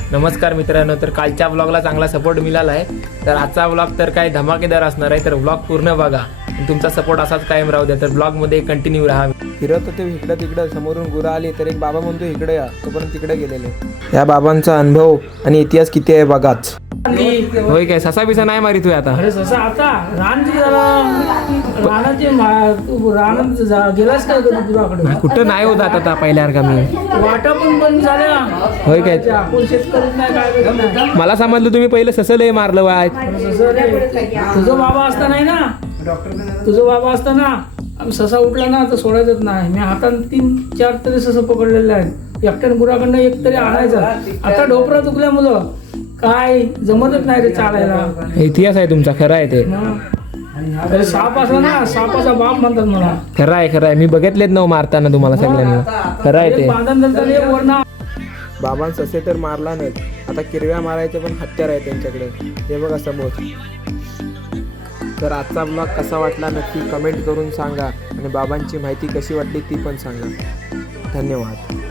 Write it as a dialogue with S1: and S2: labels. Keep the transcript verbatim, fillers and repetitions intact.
S1: नमस्कार मित्रांनो, तर कालच्या व्लॉगला चांगला सपोर्ट मिळाला आहे. तर आजचा व्लॉग तर काय धमाकेदार असणार आहे. तर व्लॉग पूर्ण बघा आणि तुमचा सपोर्ट असाच कायम राहू द्या. तर ब्लॉगमध्ये कंटिन्यू राहा. फिरत होते इकडं तिकडं, समोरून गुरं आली तर एक बाबा म्हणतो इकडे या, तोपर्यंत तिकडे गेलेले. या बाबांचा अनुभव आणि इतिहास किती आहे बघाच. होय काय, ससा बिसा नाही मारी तू आता?
S2: अरे ससा आता रान किती झाला, रानाचे रानात जा- गेलास काय कधी तुझ्याकडे?
S1: कुठं नाही होत आता पहिल्यासारखा मी.
S2: वाटा पण बंद झाल्या.
S1: होय काय,
S2: आपण शेतकरीच नाही काय करत नाही.
S1: मला समजलं तुम्ही पहिलं ससं लय मारलं वाय.
S2: ससा रे, तुझं बाबा असता नाही ना, तुझं बाबा असता ना, आम्ही ससा उठला ना तर सोडायचंच नाही. मी हाताने तीन चार तरी ससा पकडलेले आहेत. एकट्याने गुराकडनं एक तरी आणायचं. आता ढोपरा चुकल्या मुलं काय जमतच नाही रे चालायला.
S1: इतिहास आहे तुमचा, खरा आहे ते.
S2: अरे साप असला ना, सापाचा बाप म्हणतात मला.
S1: खरं आहे खरं आहे, मी बघितलेत ना मारताना तुम्हाला सगळ्यांना. खरं आहे ते.
S2: बांधण नंतर एक वरना
S1: बाबां ससे तर मारला नाही, आता किरव्या मारायचे पण हत्यार आहे त्यांच्याकडे. हे बघा समोर. तर आजचा ब्लॉग कसा वाटला नक्की कमेंट करून सांगा आणि बाबांची माहिती कशी वाटली ती पण सांगा. धन्यवाद.